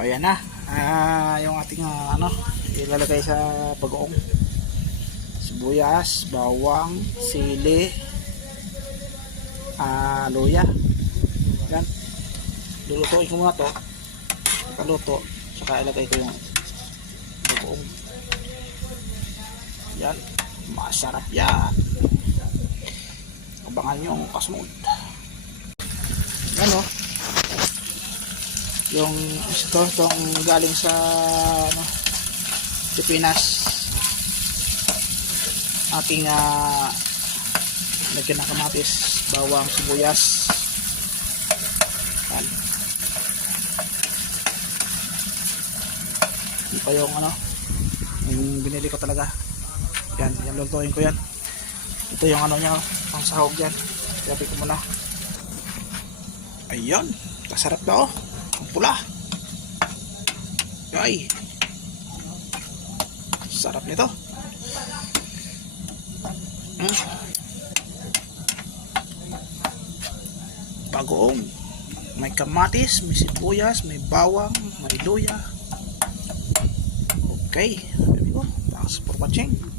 O yan na. Yung ating ilalagay sa bagoong. Sibuyas, bawang, sili, luya. Yan. Lulutuin ko muna to. Pagkaluto, saka ilagay ko yung bagoong. Yan. Masarap yan. Abangan nyo ang kasunod. Yan o. Yung itong galing sa Pilipinas. Ating lagyan ng kamatis, bawang, sibuyas. Yan. Ito pa yung yung binili ko talaga. Yan, yan lutuin ko yan. Ito yung niya, ang sahog yan. Ilapit ko muna. Ayun, kasarap na ang pula. Ay, sarap nito. Bagoong, may kamatis, may sibuyas, may bawang, may luya. Okay, there we go. Thanks for watching.